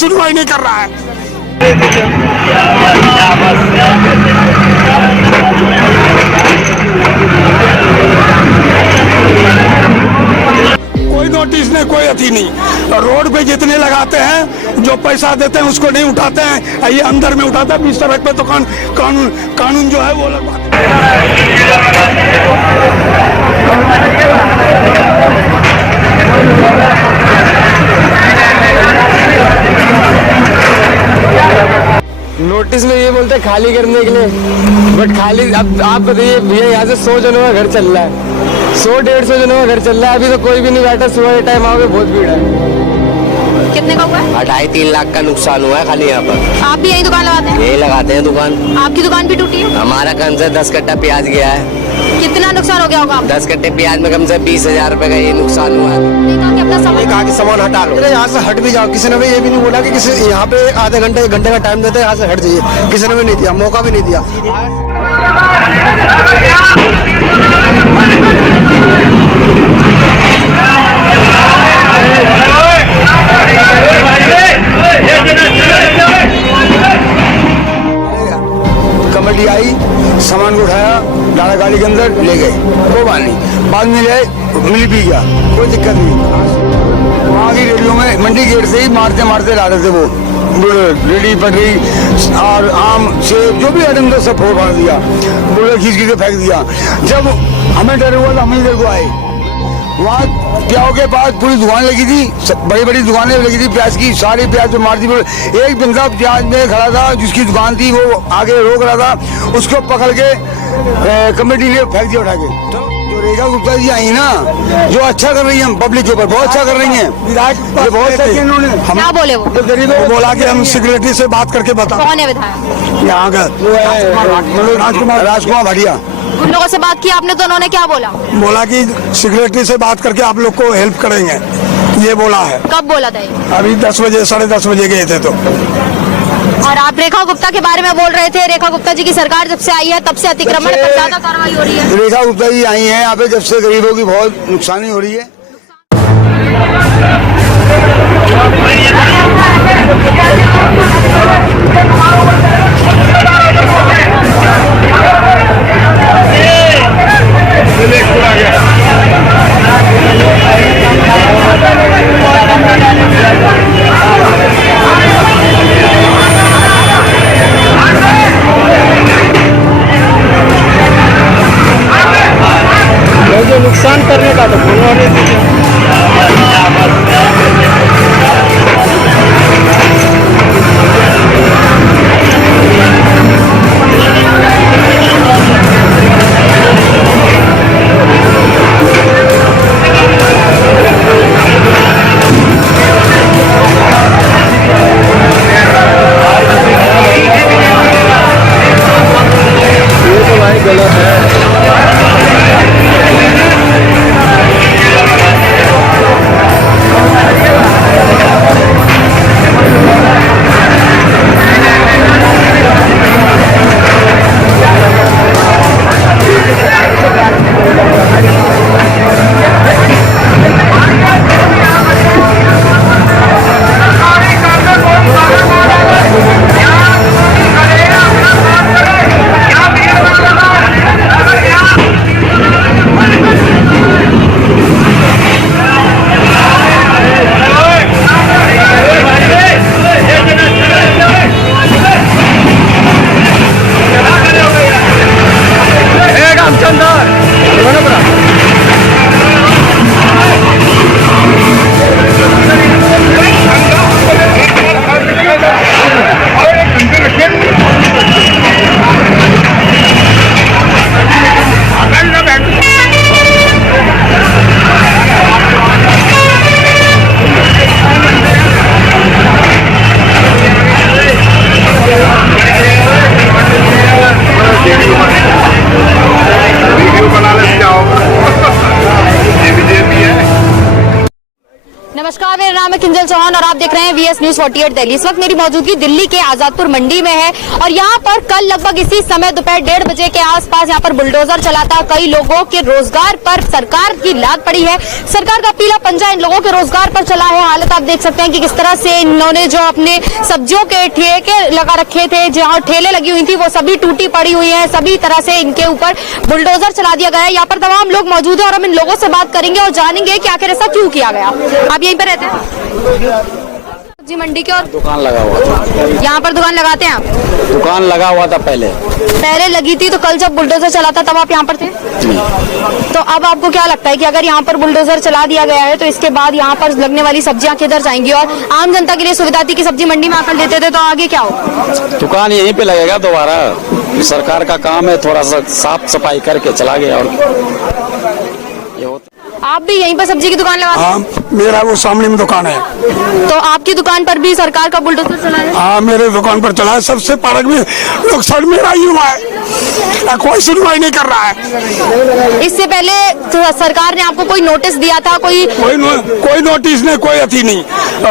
सुनवाई नहीं कर रहा है। कोई नोटिस नहीं, कोई अति नहीं। रोड पे जितने लगाते हैं, जो पैसा देते हैं उसको नहीं उठाते हैं, ये अंदर में उठाता है। 20 सड़क पे तो कानून जो है वो लगवाते नोटिस में ये बोलते हैं खाली करने के लिए, बट खाली अब आप बताइए भैया, यहाँ से 100 जनों का घर चल रहा है, 100-150 जनों का घर चल रहा है, अभी तो कोई भी नहीं बैठा। सुबह के टाइम आओगे बहुत भीड़ है। कितने का हुआ है? 2.5-3 लाख का नुकसान हुआ है खाली यहाँ पर। आप भी यही दुकान लगाते हैं? यही लगाते हैं दुकान। आपकी दुकान भी टूटी है? हमारा कम से 10 कट्टा प्याज गया है। कितना नुकसान हो गया होगा? 10 कट्टे प्याज में कम से 20,000 रुपए का ये नुकसान हुआ है। कहा कि सामान हटा लो, यहाँ से हट भी जाओ। किसी ने भी ये भी नहीं बोला कि किसी यहाँ पे आधे घंटे 1 घंटे का टाइम देते हैं, यहाँ से हट जाइए। किसी ने भी नहीं दिया, मौका भी नहीं दिया। कमेटी आई, सामान को उठाया, डाला गाड़ी के अंदर, ले गए, कोई बात नहीं। बाद में ले मिल भी गया, कोई दिक्कत नहीं। वहाँ की रेडियो में मंडी गेट से ही मारते मारते ला रहे थे वो रेडी पटरी और आम सेब जो भी आइटम था सब फोड़ फाड़ दिया, बुलेट खींच के फेंक दिया। जब हमें डर हुआ तो हम इधर को आए। वहाँ प्याज के पास पूरी दुकान लगी थी, बड़ी बड़ी दुकानें लगी थी प्याज की, सारी प्याज मार दी। एक बंदा प्याज में खड़ा था, जिसकी दुकान थी, वो आगे रोक रहा था, उसको पकड़ के कमेटी ने फेंक दिया उठा के। जो रेखा गुप्ता जी आई ना, जो अच्छा कर रही है पब्लिक के ऊपर, बहुत अच्छा कर रही है। बहुत अच्छा किया इन्होंने। क्या बोले वो? गरीबों को बोला कि हम सेक्रेटरी से बात करके बता। कौन है विधायक? यहाँ का राजकुमार भाटिया। उन लोगों से बात की आपने तो उन्होंने क्या बोला? बोला कि सेक्रेटरी से बात करके आप लोग को हेल्प करेंगे, ये बोला है। कब बोला था ये? अभी 10 बजे 10:30 बजे गए थे। तो और आप रेखा गुप्ता के बारे में बोल रहे थे, रेखा गुप्ता जी की सरकार जब से आई है तब से अतिक्रमण पर ज्यादा कार्रवाई हो रही है। रेखा गुप्ता जी आई है यहाँ पे, जब से गरीबों की बहुत नुकसानी हो रही है। जो नुकसान करने का तो नाम है किंजल चौहान और आप देख रहे हैं वीएस न्यूज 48 दिल्ली। इस वक्त मेरी मौजूदगी दिल्ली के आजादपुर मंडी में है और यहाँ पर कल लगभग इसी समय दोपहर 1:30 बजे के आसपास यहाँ पर बुलडोजर चला था। कई लोगों के रोजगार पर सरकार की लात पड़ी है। सरकार का पीला पंजा इन लोगों के रोजगार पर चला है। हालत आप देख सकते हैं कि किस तरह से इन्होंने जो अपने सब्जियों के ठेके लगा रखे थे, जहाँ ठेले लगी हुई थी, वो सभी टूटी पड़ी हुई है। सभी तरह से इनके ऊपर बुलडोजर चला दिया गया है। यहाँ पर तमाम लोग मौजूद है और हम इन लोगों से बात करेंगे और जानेंगे कि आखिर ऐसा क्यों किया गया। आप यहीं पर रहते हैं जी मंडी के? और दुकान लगा हुआ था। यहाँ पर दुकान लगाते हैं आप? दुकान लगा हुआ था पहले लगी थी, तो कल जब बुलडोजर चला था तब आप यहाँ पर थे? तो अब आपको क्या लगता है कि अगर यहाँ पर बुलडोजर चला दिया गया है तो इसके बाद यहाँ पर लगने वाली सब्जियाँ किधर जाएंगी? और आम जनता के लिए सुविधा थी कि सब्जी मंडी में आकर लेते थे, तो आगे क्या होगा? दुकान यहीं पे लगेगा दोबारा। सरकार का काम है थोड़ा सा साफ सफाई करके चला गया। और ये होता आप भी यहीं पर सब्जी की दुकान लगाते हैं? हाँ, मेरा वो सामने में दुकान है। तो आपकी दुकान पर भी सरकार का बुलडोजर चला है? हाँ, मेरे दुकान पर चला है। सबसे पारक में नुकसान मेरा ही हुआ है, कोई सुनवाई नहीं कर रहा है। इससे पहले सरकार ने आपको कोई नोटिस दिया था? कोई नोटिस नहीं, कोई अति नहीं।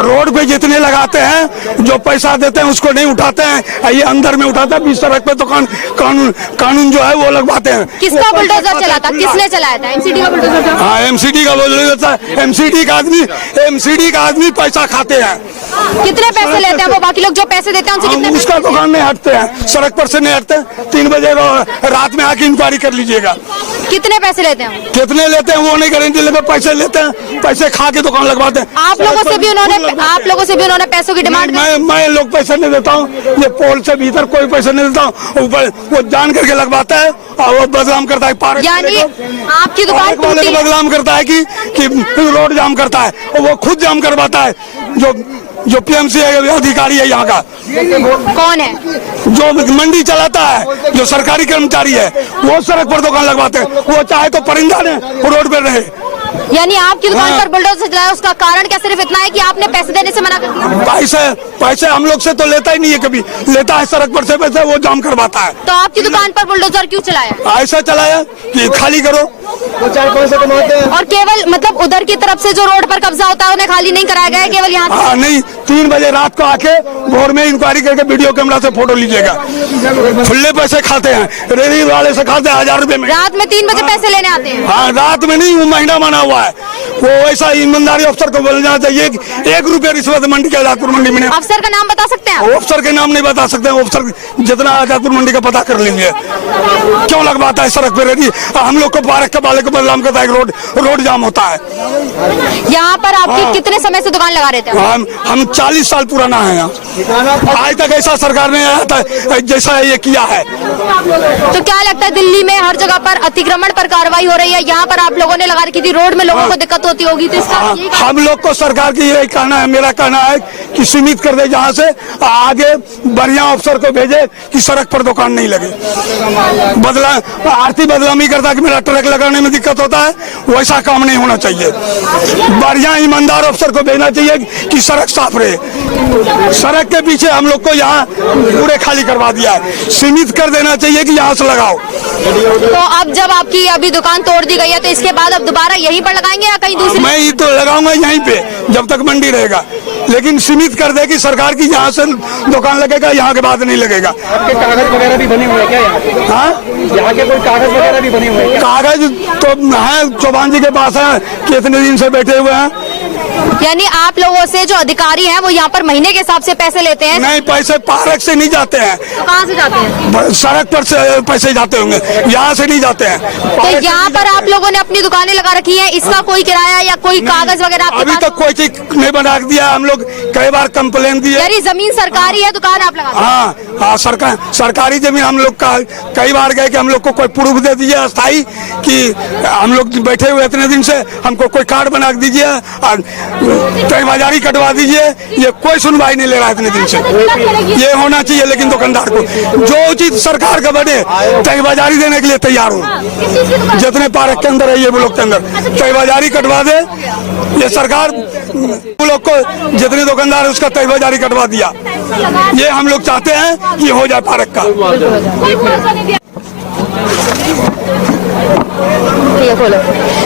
रोड पे जितने लगाते हैं, जो पैसा देते हैं उसको नहीं उठाते हैं, ये अंदर में उठाते हैं। बीच सड़क पे तो कानून जो है वो लगवाते हैं। किसका बुलडोजर चला था? किसने चलाया था? एमसीडी का बुलडोजर था? हाँ, एमसीडी का बुलडोजर था। एमसीडी का आदमी पैसा खाते हैं। कितने पैसे लेते हैं वो? बाकी लोग जो पैसे देते हैं उनसे कितने? उसका दुकान नहीं हटते हैं, सड़क पर से नहीं हटते। 3 बजे रात में आके इंक्वायरी कर लीजिएगा। कितने पैसे लेते हैं? कितने लेते हैं वो नहीं गारंटी लेते, पैसे लेते हैं, पैसे खा के दुकान लगवाते हैं। आप लोगों से भी उन्होंने पैसों की डिमांड? मैं लोग पैसे नहीं देता हूँ। ये पोल से भीतर कोई पैसे नहीं देता हूँ। ऊपर वो जान करके लगवाता है और वो बदनाम करता है। पार्क यानी आपकी दुकान वाले को बदनाम करता है कि रोड जाम करता है, और वो खुद जाम करवाता है। जो पीएमसी अधिकारी है यहाँ का, कौन है जो मंडी चलाता है, जो सरकारी कर्मचारी है, वो सड़क पर दुकान लगवाते हैं। वो चाहे तो परिंदा ने रोड पर रहे। यानी आपकी दुकान पर बुलडोजर चलाया, उसका कारण क्या सिर्फ इतना है कि आपने पैसे देने से मना कर दिया? पैसे हम लोग से तो लेता ही नहीं है, कभी लेता है सड़क पर से पैसे, वो जाम करवाता है। तो आपकी दुकान पर बुलडोजर क्यों चलाया? ऐसा चलाया कि खाली करो। और केवल मतलब उधर की तरफ से जो रोड पर कब्जा होता है उन्हें खाली नहीं कराया गया है, केवल यहाँ? हाँ, नहीं, 3 बजे रात को आके भोर में इंक्वायरी करके वीडियो कैमरा से फोटो लीजिएगा। खुले पैसे खाते हैं, रेडी वाले से खाते हैं 1000 रुपए में। रात में 3 बजे पैसे लेने आते हैं? हाँ, रात में नहीं, वो महीना बना हुआ है। वो ऐसा ईमानदारी अफसर को बोलना चाहिए। 1 रुपया रिश्वत मंडी के आजादपुर मंडी में। अफसर का नाम बता सकते हैं? अफसर के नाम नहीं बता सकते। अफसर जितना आजादपुर मंडी का पता कर लीजिए, क्यों लगवाता है सड़क पे रेडी। हम लोग को पार्क के वाले को बदनाम करता है, रोड जाम होता है। यहाँ पर आपकी कितने समय से दुकान लगा रहे थे? हम 40 साल पुराना है यहाँ। आज तक ऐसा सरकार ने आया था जैसा ये किया है। तो क्या लगता है दिल्ली में हर जगह पर अतिक्रमण पर कार्रवाई हो रही है? यहाँ पर आप लोगों ने लगा रखी थी, रोड में लोगों को दिक्कत होती होगी, तो इसका हम लोग को सरकार की यही कहना है, मेरा कहना है कि सीमित कर दे, जहाँ से आगे बढ़िया अफसर को भेजे कि सड़क पर दुकान नहीं लगे। आरती बदलामी करता कि मेरा ट्रक लगाने में दिक्कत होता है, वैसा काम नहीं होना चाहिए। बढ़िया ईमानदार अफसर को भेजना चाहिए कि सड़क साफ रहे। सड़क के पीछे हम लोग को यहाँ पूरे खाली करवा दिया है, सीमित कर देना चाहिए कि यहाँ से लगाओ। तो अब जब आपकी अभी दुकान तोड़ दी गई है तो इसके बाद अब दोबारा यहीं पर लगाएंगे या कहीं दूसरी? मैं ही तो लगाऊंगा यहीं पे जब तक मंडी रहेगा, लेकिन सीमित कर दे कि सरकार की यहाँ से दुकान लगेगा, यहाँ के बाद नहीं लगेगा। आपके कागज वगैरह भी बने हुए हैं क्या यहाँ के? हाँ, यहाँ के कोई कागज वगैरह भी बने हुए हैं? कागज तो है, चौहान जी के पास है कि इतने दिन से बैठे हुए हैं। यानी आप लोगों से जो अधिकारी हैं वो यहाँ पर महीने के हिसाब से पैसे लेते हैं? नहीं, पैसे पार्क से नहीं जाते हैं। तो कहाँ से जाते हैं? सड़क पर से पैसे जाते होंगे, यहाँ से नहीं जाते हैं। तो यहाँ पर आप लोगों ने अपनी दुकानें लगा रखी हैं, इसका कोई किराया या कोई कागज वगैरह आपके अभी पास? तक कोई चीज नहीं बना दिया। हम लोग कई बार कंप्लेन दिए। यानी जमीन सरकारी है, दुकान आप लगा? हाँ, सरकारी जमीन हम लोग का कई बार गए कि हम लोग को कोई प्रूफ दे दीजिए अस्थाई कि हम लोग बैठे हुए इतने दिन से, हमको कोई कार्ड बना दीजिए और बाजारी कटवा दीजिए। ये कोई सुनवाई नहीं ले रहा इतने दिन से। ये होना चाहिए, लेकिन दुकानदार को जो उचित सरकार का बने तय बाजारी देने के लिए तैयार हूँ। जितने पार्क के अंदर है ये ब्लॉक के अंदर तय बाजारी कटवा दे ये सरकार। लोग को जितने दुकानदार है उसका तय बाजारी कटवा दिया। ये हम लोग चाहते हैं कि हो जाए पार्क का। खोलो।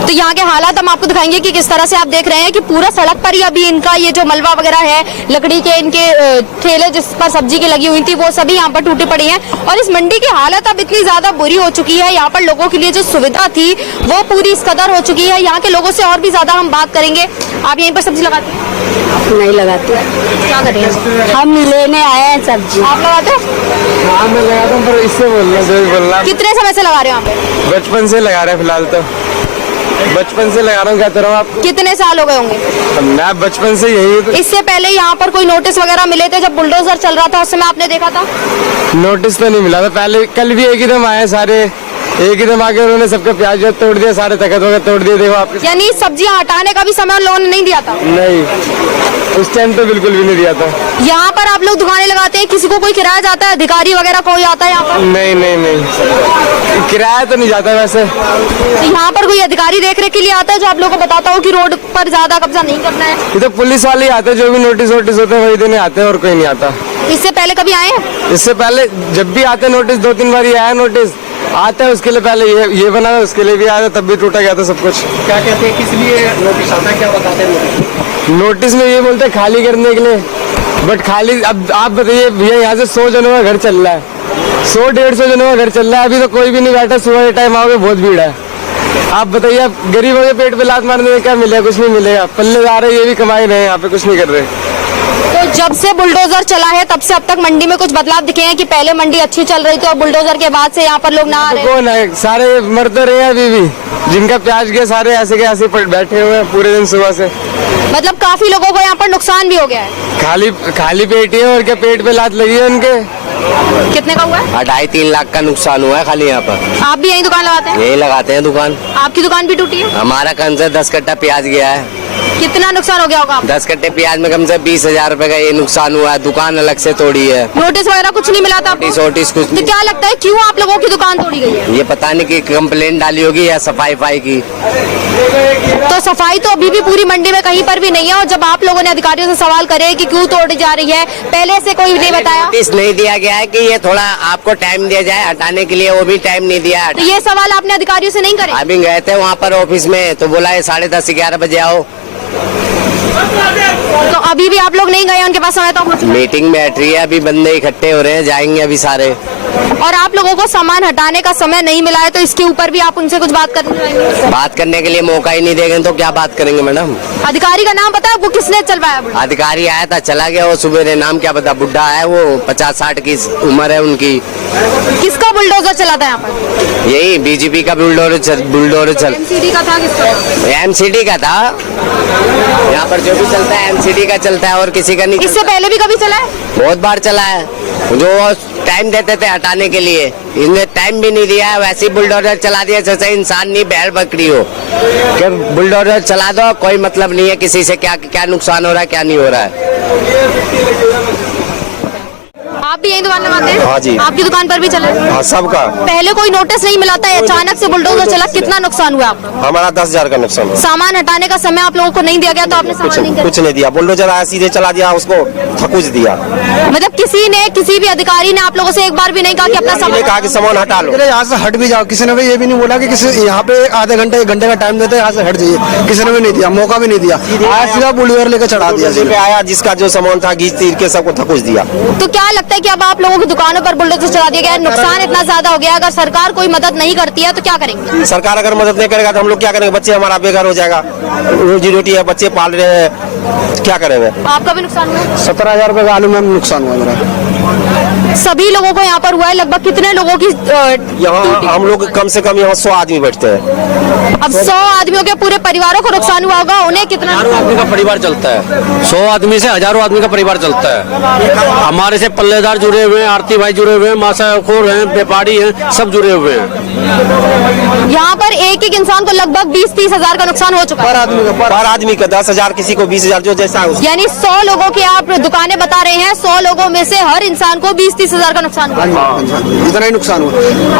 तो तो यहाँ के हालात हम आपको दिखाएंगे कि किस तरह से आप देख रहे हैं कि पूरा सड़क पर ही अभी इनका ये जो मलबा वगैरह है, लकड़ी के इनके ठेले जिस पर सब्जी की लगी हुई थी, वो सभी यहाँ पर टूटी पड़ी हैं। और इस मंडी की हालत अब इतनी ज्यादा बुरी हो चुकी है, यहाँ पर लोगों के लिए जो सुविधा थी वो पूरी इस कदर हो चुकी है। यहाँ के लोगों से और भी ज्यादा हम बात करेंगे। आप यहीं पर सब्जी लगाते हैं? नहीं लगाते। क्या कर रहे हैं? हम लेने आए हैं सब्जी। आप लगाते हो? हाँ मैं लगाता हूँ, पर इससे बोलना जो भी बोलना। कितने समय से लगा रहे हो यहाँ पे? बचपन से लगा रहे हैं फिलहाल तो, बचपन से लगा रहा हूँ। कहते रहो आप, कितने साल हो गए होंगे? मैं बचपन से यही तो। इससे पहले यहाँ पर कोई नोटिस वगैरह मिले थे जब बुलडोजर चल रहा था, उस समय आपने देखा था? नोटिस तो नहीं मिला था पहले। कल भी एक ही दम आए सारे, एक ही दम आके उन्होंने सबका प्याज तोड़ दिया, सारे तखत वगैरह तोड़ दिए। देखो आप, यानी सब्जियां हटाने का भी समय उन लोगों ने नहीं दिया था? नहीं, उस टाइम तो बिल्कुल भी नहीं दिया था। यहाँ पर आप लोग दुकानें लगाते हैं, किसी को कोई किराया जाता है? अधिकारी वगैरह कोई आता है यहाँ पर? नहीं नहीं नहीं, किराया तो नहीं जाता वैसे। तो यहाँ पर कोई अधिकारी देख रेख के लिए आता है जो आप लोगों को बताता हो कि रोड पर ज्यादा कब्जा नहीं करना है? ये तो पुलिस वाले ही आते हैं, जो भी नोटिस वोटिस होते हैं वही देने आते हैं, और कोई नहीं आता। इससे पहले कभी आए हैं? इससे पहले जब भी आते नोटिस, 2-3 बार ये आया नोटिस आता है। उसके लिए पहले ये बना था, उसके लिए भी आया था, तब भी टूटा गया था सब कुछ। क्या कहते हैं, किस लिए नोटिस आता है, क्या बताते हैं? नोटिस में ये बोलते हैं खाली करने के लिए, बट खाली अब आप बताइए भैया, यहाँ से 100 जनों का घर चल रहा है, 100-150 जनों का घर चल रहा है, अभी तो कोई भी नहीं बैठा। सुबह के टाइम आओगे बहुत भीड़ है। आप बताइए, आप गरीबों के पेट पे लात मारने में क्या मिलेगा? कुछ नहीं मिलेगा। पल्ले जा रहे, ये भी कमाई रहे हैं, यहाँ पे कुछ नहीं कर रहे। तो जब से बुलडोजर चला है तब से अब तक मंडी में कुछ बदलाव दिखे हैं कि पहले मंडी अच्छी चल रही थी और बुलडोजर के बाद से यहाँ पर लोग ना आ रहे हैं? कौन है? सारे मर तो रहे हैं अभी भी, जिनका प्याज गया सारे ऐसे के ऐसे बैठे हुए हैं पूरे दिन सुबह से। मतलब काफी लोगों को यहाँ पर नुकसान भी हो गया है। खाली पेट ही है, और क्या पेट पे लात लगी है उनके। कितने का हुआ है? 2.5-3 लाख का नुकसान हुआ है खाली यहाँ पर। आप भी यही दुकान लगाते हैं? यही लगाते हैं दुकान। आपकी दुकान भी टूटी है? हमारा कम से 10 कट्टा प्याज गया है। कितना नुकसान हो गया होगा आपका? 10 कट्टे प्याज में कम से 20,000 रुपए का ये नुकसान हुआ है। दुकान अलग से तोड़ी है। नोटिस वगैरह कुछ नहीं मिला था आपको? नोटिस कुछ तो क्या लगता है क्यों आप लोगों की दुकान तोड़ी गई है? ये पता नहीं कि कंप्लेंट डाली होगी या सफाई की। तो सफाई तो अभी भी पूरी मंडी में कहीं पर भी नहीं है। और जब आप लोगों ने अधिकारियों से सवाल करे कि क्यों तोड़ी जा रही है, पहले से कोई नहीं बताया? नोटिस नहीं दिया गया है कि ये थोड़ा आपको टाइम दिया जाए हटाने के लिए, वो भी टाइम नहीं दिया है। तो ये सवाल आपने अधिकारियों से नहीं करे? अभी गए थे वहाँ पर ऑफिस में, तो बोला है 10:30-11 बजे आओ। तो अभी भी आप लोग नहीं गए उनके पास? समय तो मीटिंग बैठ रही है, अभी बंदे इकट्ठे हो रहे हैं, जाएंगे अभी सारे। और आप लोगों को सामान हटाने का समय नहीं मिला है, तो इसके ऊपर भी आप उनसे कुछ बात करने जाएंगे? बात करने के लिए मौका ही नहीं देंगे तो क्या बात करेंगे मैडम? अधिकारी का नाम पता है आपको? किसने चलवाया? अधिकारी आया था, चला गया वो सुबह। नाम क्या पता, बुढ़ा है वो, 50-60 की उम्र है उनकी। किसका बुलडोजर चला था यहाँ पर? यही बीजेपी का बुलडोजर चल एमसीडी का था? किसका? एमसीडी का था। यहाँ पर जो भी चलता है एमसीडी का चलता है, और किसी का नहीं। इससे पहले भी कभी चला है? बहुत बार चला है। जो टाइम देते थे हटाने के लिए, इन्हें टाइम भी नहीं दिया है। वैसे ही बुलडोजर चला दिया जैसे इंसान नहीं बैल बकरी हो कि बुलडोजर चला दो, कोई मतलब नहीं है किसी से क्या नुकसान हो रहा है क्या नहीं हो रहा है। आप भी यही दुकान लगाते हैं? हाँ जी। आपकी दुकान पर भी चला है? हाँ, सबका। पहले कोई नोटिस नहीं मिला था, अचानक से बुलडोजर चला, कितना नुकसान हुआ आपका? हमारा 10,000 का नुकसान हुआ। सामान हटाने का समय आप लोगों को नहीं दिया गया तो आपने सामान नहीं कुछ नहीं दिया, बुलडोजर आया सीधे चला दिया, उसको थकुच दिया। मतलब किसी भी अधिकारी ने आप लोगों से एक बार भी नहीं कहा कि अपना सामान कहा कि सामान हटा लो, यहाँ से हट भी जाओ। किसी ने भी ये भी नहीं बोला कि किसी यहाँ पे आधे घंटे 1 घंटे का टाइम देते हैं, यहाँ से हट जाइए। किसी ने भी नहीं दिया, मौका भी नहीं दिया। आया सीधा बुलडोजर लेकर चढ़ा दिया। आया जिसका जो सामान था घीच तीर के सबको थकुच दिया। तो क्या लगता है कि अब आप लोगों की दुकानों पर बुलडोजर चला दिया गया है, नुकसान इतना ज्यादा हो गया, अगर सरकार कोई मदद नहीं करती है तो क्या करेंगे? सरकार अगर मदद नहीं करेगा तो हम लोग क्या करेंगे? बच्चे हमारा बेघर हो जाएगा, रोजी रोटी है, बच्चे पाल रहे हैं, क्या करेंगे? आपका भी नुकसान हुआ? 17,000 रुपए का आलू में नुकसान हुआ मेरा। सभी लोगों को यहाँ पर हुआ है? लगभग कितने लोगों की यहाँ हम लोग कम से कम यहाँ 100 आदमी बैठते हैं। अब 100 आदमियों के पूरे परिवारों को नुकसान हुआ होगा, उन्हें कितना? 1000 आदमी का परिवार चलता है, 100 आदमी से हजारों आदमी का परिवार चलता है। हमारे से पल्लेदार जुड़े हुए हैं, आरती भाई जुड़े हुए हैं, मासाखोर हैं, व्यापारी हैं, सब जुड़े हुए हैं। यहाँ पर एक इंसान को लगभग 20-30 हजार का नुकसान हो चुका है। पर आदमी का 10,000, किसी को 20,000, जो जैसा है। यानी 100 लोगों की आप दुकानें बता रहे हैं, 100 लोगों में से हर इंसान को 20-30 30,000 का नुकसान हुआ। इतना ही नुकसान हुआ।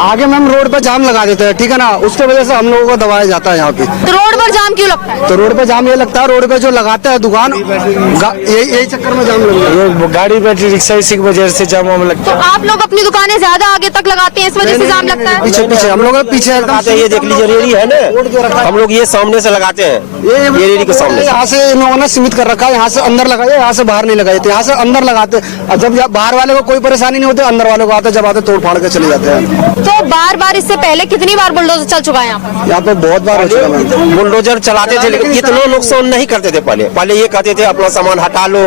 आगे मैम रोड पर जाम लगा देते हैं, ठीक है ना, उसके वजह से हम लोगों को दबाया जाता है यहाँ पे। तो रोड पर जाम क्यों लगता है? तो रोड पे जाम ये लगता है, रोड पे जो लगाते हैं दुकान, यही चक्कर में जाम लगता है। गाड़ी बैटरी रिक्शा इसी की वजह से जाम वाम लगता तो आप लोग अपनी दुकानें ज्यादा आगे तक लगाते हैं, इस वजह से जाम लगता है? पीछे पीछे हम लोग पीछे एकदम ये देख लीजिए रेडी है ना, हम लोग ये सामने से लगाते हैं, ये रेडी के सामने से। यहाँ से इन लोगों ने सीमित कर रखा है, यहाँ से अंदर लगाए, यहाँ से बाहर नहीं लगाए थे, यहाँ से अंदर लगाते। और जब बाहर वाले को कोई परेशानी नहीं होती, अंदर वाले को आते, जब आते तोड़ फाड़ के चले जाते हैं। तो बार बार इससे पहले कितनी बार बुलडोजर चल चुका है यहाँ पे बहुत बार हो चुका है। बुलडोजर चलाते थे, लेकिन इतना नुकसान नहीं करते थे। पहले ये कहते थे अपना सामान हटा लो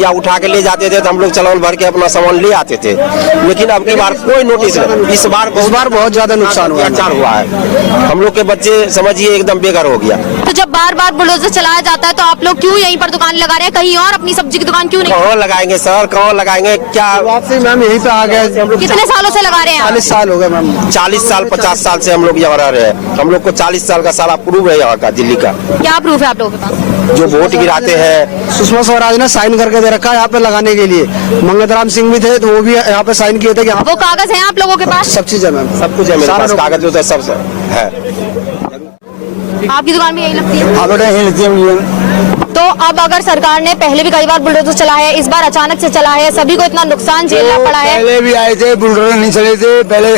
या उठा के ले जाते थे, तो हम लोग चलान भर के अपना सामान ले आते थे। लेकिन अब की बार कोई नोटिस नहीं। इस बार बहुत ज्यादा नुकसान हुआ है। हम लोग के बच्चे समझिए एकदम बेघर हो गया। तो जब बार बार बुलडोजर चलाया जाता है तो आप लोग क्यों यहीं पर दुकान लगा रहे हैं, कहीं और अपनी सब्जी की दुकान क्यों नहीं? कहाँ लगाएंगे सर, कहाँ लगाएंगे? क्या बात से मैम यहीं पे आ गए। कितने सालों से लगा रहे हैं? 40 साल हो गए मैम। 40 साल 50 साल से हम लोग यहाँ रह रहे हैं। हम लोग को 40 साल का सारा प्रूफ है यहाँ का, दिल्ली का। क्या प्रूफ है आप लोगों के पास? जो वोट गिराते हैं, सुषमा स्वराज ने साइन करके दे रखा है यहाँ पे लगाने के लिए। मंगत सिंह भी थे, तो वो भी यहाँ पे साइन किए थे कि वो कागज है आप लोगों के पास? सब चीज है मैम, सब कुछ है मेरे पास, कागज होता है, सब है। आपकी दुकान में यही लगती है? हाँ बेटा यही लगती है। तो अब अगर सरकार ने पहले भी कई बार बुलडोजर चला है, इस बार अचानक से चला है, सभी को इतना नुकसान झेलना पड़ा है। पहले भी आए थे, बुलडोजर नहीं चले थे। पहले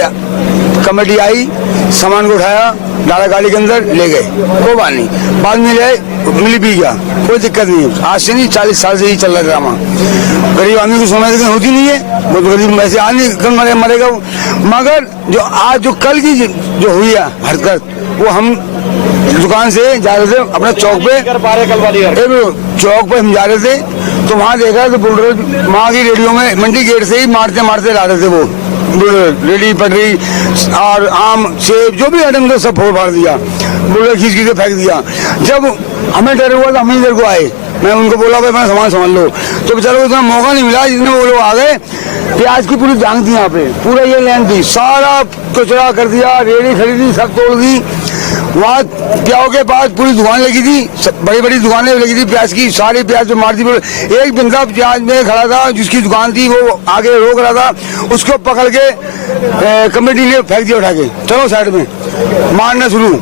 कमेटी आई, सामान को उठाया, डाला गाड़ी के अंदर ले गए, कोई बात नहीं। बाद में ले मिल भी गया, कोई दिक्कत नहीं है। आज से नहीं, 40 साल से ही चल रहा ड्रामा। गरीब आदमी को समझ होती नहीं है, वो तो गरीब वैसे आज नहीं कल मरेगा। मगर जो आज जो कल की जो हुई है हरकत, वो हम दुकान से जा रहे थे अपना चौक पे, चौक पे हम जा रहे थे, तो वहाँ देखा तो बुलडोजर वहाँ की रेडियो में मंडी गेट से ही मारते मारते ला रहे थे। वो रेडी पटरी और आम सेब जो भी आइटम था सब फोड़ फाड़ दिया, बुलडोजर खींच के फेंक दिया। जब हमें डर हुआ तो हम इधर को आए, मैं उनको बोला भाई मैं सामान समझ लो, तो बेचारे को इतना मौका नहीं मिला, जितने वो लोग आ गए। प्याज की पूरी जांग थी यहाँ पे, पूरा ये लैंड थी, सारा कचरा कर दिया, रेडी खरीदी सब तोड़ दी। वहाँ प्याज के पास पूरी दुकान लगी थी, बड़ी बड़ी दुकानें लगी थी प्याज की, सारी प्याज पे मार दी। एक बंदा प्याज में खड़ा था, जिसकी दुकान थी, वो आगे रोक रहा था, उसको पकड़ के कमेटी ने फेंक दिया उठा के, चलो साइड में, मारना शुरू।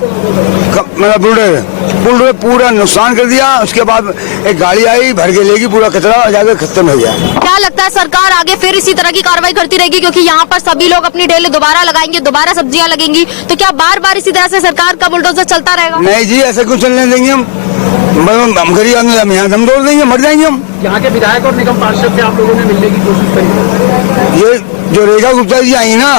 मतलब बुलडोजर पूरा नुकसान कर दिया। उसके बाद एक गाड़ी आई, भर के लेगी, पूरा कचरा जाकर खत्म हो गया। क्या लगता है सरकार आगे फिर इसी तरह की कार्रवाई करती रहेगी, क्योंकि यहाँ पर सभी लोग अपनी ढेले दोबारा लगाएंगे, दोबारा सब्जियां लगेंगी, तो क्या बार बार इसी तरह से सरकार का बुलडोजर चलता रहेगा? नहीं जी, ऐसा कुछ चलने देंगे हम गरीब आदमी, हम यहाँ दम तोड़ देंगे, मर जाएंगे हम। यहाँ के विधायक और निगम पार्षद से आप लोगों ने मिलने की कोशिश करी? ये जो रेखा गुप्ता जी आई ना,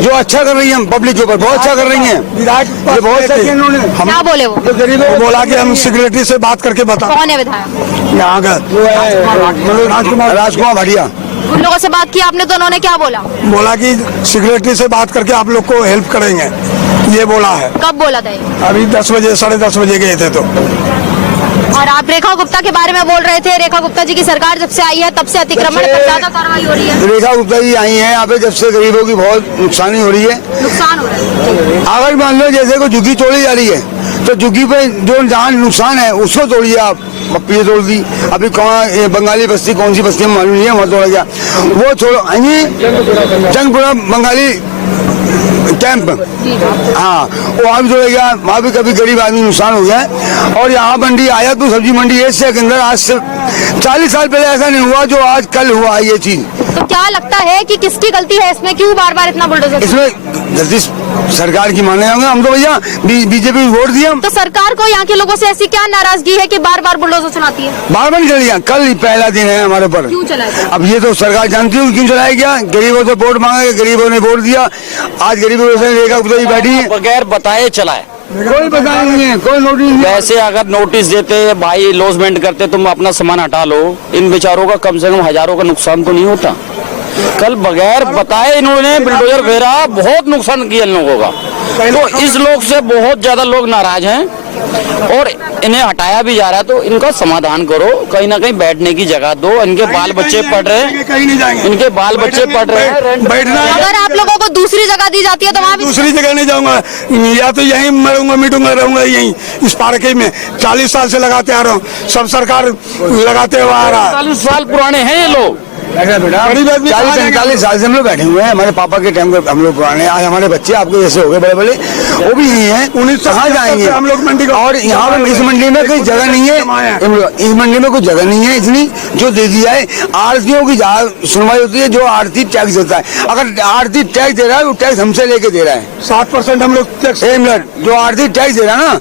जो अच्छा कर रही है पब्लिक के ऊपर, बहुत अच्छा कर रही है। विधायक ये बहुत अच्छा किया इन्होंने। क्या बोले वो? जो गरीब है, बोला कि हम सेक्रेटरी से बात करके बता। कौन है विधायक? यहाँ का राजकुमार भाटिया। उन लोगों से बात की आपने, तो उन्होंने क्या बोला? बोला कि सेक्रेटरी से बात करके आप लोग को हेल्प करेंगे, ये बोला है। कब बोला था ये? अभी 10 बजे 10:30 बजे गए थे। तो और आप रेखा गुप्ता के बारे में बोल रहे थे, रेखा गुप्ता जी की सरकार जब से आई है तब से अतिक्रमण पर ज्यादा कार्रवाई हो रही है। रेखा गुप्ता जी आई है यहाँ पे, जब से गरीबों की बहुत नुकसानी हो रही है, नुकसान हो रहा है। अगर मान लो जैसे कोई झुग्गी तोड़ी जा रही है, तो झुग्गी पे जो जहाँ नुकसान है उसको तोड़िए आप। पप्पी तोड़ दी, अभी कौन बंगाली बस्ती, कौन सी बस्ती में मालूम नहीं है, वहाँ तोड़ा गया, वो छोड़ो। जंगपुरा बंगाली कैंप, हाँ वहाँ भी तोड़ा गया, वहाँ भी कभी गरीब आदमी नुकसान हो गया है। और यहाँ मंडी आयातपुर सब्जी मंडी एशिया के अंदर आज से 40 साल पहले ऐसा नहीं हुआ जो आज कल हुआ ये चीज। तो क्या लगता है कि किसकी गलती है इसमें, क्यों बार बार इतना बुलडोजर? इसमें गलती सरकार की माने होंगे, हम तो भैया बीजेपी वोट दिया। तो सरकार को यहाँ के लोगों से ऐसी क्या नाराजगी है कि बार बार बुलडोजर चलाती है? बार बार चलिए, कल पहला दिन है हमारे ऊपर। क्यों चलाएगा? अब ये तो सरकार जानती है क्यों चलाया गया। गरीबों से वोट मांगे, गरीबों ने वोट दिया, आज गरीबों से रेखा गुप्ता जी बैठी है, बगैर बताए चलाए, कोई बताया नहीं है, कोई नोटिस नहीं। वैसे अगर नोटिस देते, भाई लॉसमेंट करते, तुम अपना सामान हटा लो, इन बेचारों का कम से कम हजारों का नुकसान तो नहीं होता। कल बगैर बताए इन्होंने बुलडोजर फेरा, बहुत नुकसान किया इन लोगों का। तो इस लोग से बहुत ज्यादा लोग नाराज हैं और इन्हें हटाया भी जा रहा है। तो इनका समाधान करो, कहीं ना कहीं बैठने की जगह दो। इनके बाल बच्चे पढ़ रहे हैं, कहीं नहीं जाएंगे, इनके बाल बच्चे पढ़ रहे हैं। बैठना है। अगर आप लोगों को दूसरी जगह दी जाती है तो वहाँ भी दूसरी जगह नहीं जाऊंगा, या तो यहीं मरूंगा मिटूंगा, रहूंगा यहीं इस पार्क में। 40 साल से लगाते आ रहा हूँ, सब सरकार लगाते हुए आ रहा है। 40 साल पुराने हैं ये लोग, बैठा बेटा गरीब आदमी कहाँ 40-45 साल से हम लोग बैठे हुए हैं। हमारे पापा के टाइम के हम लोग पुराने, आज हमारे बच्चे आपके जैसे हो गए बड़े बड़े, वो भी यही है। 1900 कहाँ जाएंगे हम लोग मंडी को, और यहाँ पे इस मंडी में कोई जगह नहीं है, इस मंडी में कोई जगह नहीं है इतनी जो दे दी जाए। आड़तियों की सुनवाई होती है, जो आड़ती टैक्स देता है। अगर आड़ती टैक्स दे रहा है वो टैक्स हमसे लेके दे रहा है 7% हम लोग टैक्स। जो आड़ती टैक्स दे रहा है ना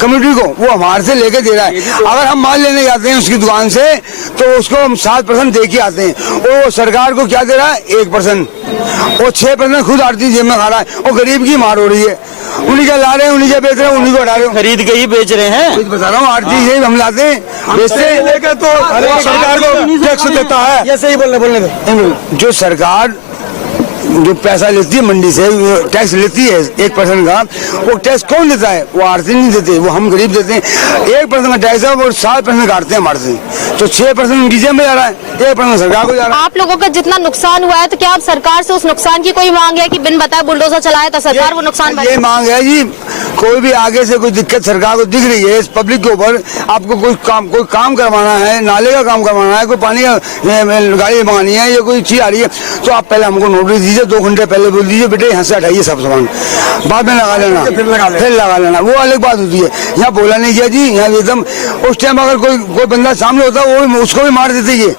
कम्युनिटी को, वो हमारे से लेके दे रहा है। अगर हम माल लेने जाते हैं उसकी दुकान से तो उसको हम 7% दे के आते हैं। वो सरकार को क्या दे रहा है 1%, वो 6% खुद आड़ती जेब में खा रहा है। वो गरीब की मार हो रही है। उन्हीं क्या ला रहे हैं, उन्हीं क्या बेच रहे हैं, उन्हीं को हटा रहे हैं। खरीद के ही बेच रहे हैं। कुछ बता रहा हूँ, आड़ती से हम लाते हैं, बेचते हैं, लेके तो सरकार को टैक्स देता है। ये सही बोलने दो। जो सरकार जो पैसा लेती है मंडी से, टैक्स लेती है 1% का, वो टैक्स कौन देता है? वो आड़ती नहीं देते, वो हम गरीब देते हैं। 1% का टैक्स है, वो 7% काटते हैं हमारे से, तो 6% उनकी जेब में जा रहा है, 1% सरकार को जा रहा है। आप लोगों का जितना नुकसान हुआ है तो क्या आप सरकार से उस नुकसान की कोई मांग है कि बिन बताए बुलडोजर चलाए तो सरकार वो नुकसान ये मांग है जी, कोई भी आगे से कोई दिक्कत सरकार को दिख रही है इस पब्लिक के ऊपर, आपको कोई काम करवाना है, नाले का काम करवाना है, कोई पानी का गाड़ी मंगानी है या कोई चीज आ रही है, तो आप पहले हमको नोटिस दीजिए, 2 घंटे पहले बोल दीजिए बेटे यहाँ से हटाइए सब सामान, बाद में लगा लेना, फिर लगा लेना, वो अलग बात होती है। यहाँ बोला नहीं किया जी, यहाँ एकदम उस टाइम अगर कोई बंदा सामने होता वो उसको भी मार देते। ये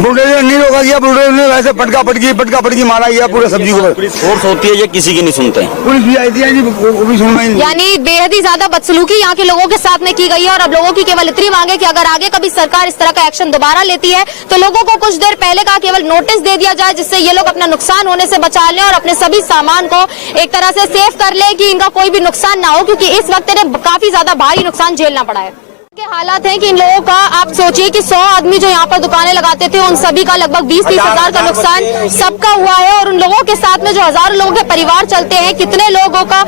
बुलडोजर नहीं रोका गया, बुलडोजर ने वैसे पटका पटकी मारा गया पूरे सब्जी को। फोर्स होती है, ये किसी की नहीं सुनते हैं। पुलिस भी आई थी जी, वो भी सुनवाई नहीं। यानी बेहद ही ज्यादा बदसलूकी यहाँ के लोगों के साथ में की गई है और अब लोगों की केवल इतनी मांग है कि अगर आगे कभी सरकार इस तरह का एक्शन दोबारा लेती है तो लोगों को कुछ देर पहले का केवल नोटिस दे दिया जाए, जिससे ये लोग अपना नुकसान होने से बचा लें और अपने सभी सामान को एक तरह से सेफ कर ले कि इनका कोई भी नुकसान ना हो, क्योंकि इस वक्त इन्हें काफी ज्यादा भारी नुकसान झेलना पड़ा है। के हालात हैं कि इन लोगों का, आप सोचिए कि 100 आदमी जो यहाँ पर दुकानें लगाते थे उन सभी का लगभग 20-30 हजार का नुकसान सबका हुआ है और उन लोगों के साथ में जो हजारों लोगों के परिवार चलते हैं, कितने लोगों का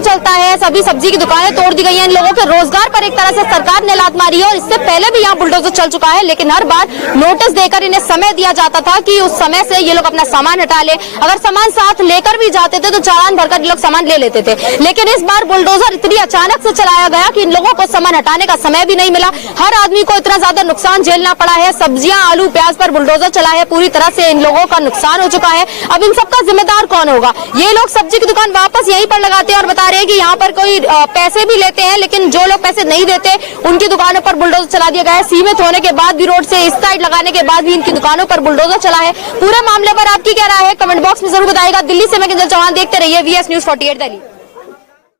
चलता है, सभी सब्जी की दुकानें तोड़ दी गई हैं। इन लोगों के रोजगार पर एक तरह से सरकार ने लात मारी है और इससे पहले भी यहाँ बुलडोजर चल चुका है, लेकिन हर बार नोटिस देकर इन्हें समय दिया जाता था कि उस समय से ये लोग अपना सामान हटा ले। अगर सामान साथ लेकर भी जाते थे तो चालान भरकर ये लोग सामान ले लेते थे, लेकिन इस बार बुलडोजर इतनी अचानक से चलाया गया कि इन लोगों को सामान हटाने का समय भी नहीं मिला। हर आदमी को इतना ज्यादा नुकसान झेलना पड़ा है। सब्जियां, आलू, प्याज पर बुलडोजर चला है, पूरी तरह से इन लोगों का नुकसान हो चुका है। अब इन सबका जिम्मेदार कौन होगा? ये लोग सब्जी की दुकान वापस यहीं पर लगाते हैं और बता रहे हैं कि यहाँ पर कोई पैसे भी लेते हैं, लेकिन जो लोग पैसे नहीं देते उनकी दुकानों पर बुलडोजर चला दिया गया है। सीमित होने के बाद भी, रोड से इस साइड लगाने के बाद भी इनकी दुकानों पर बुलडोजर चला है। पूरे मामले पर आपकी क्या राय है? कमेंट बॉक्स में जरूर बताइएगा। दिल्ली से मैं किंजल चौहान, देखते रहिए VS News 48 दिल्ली।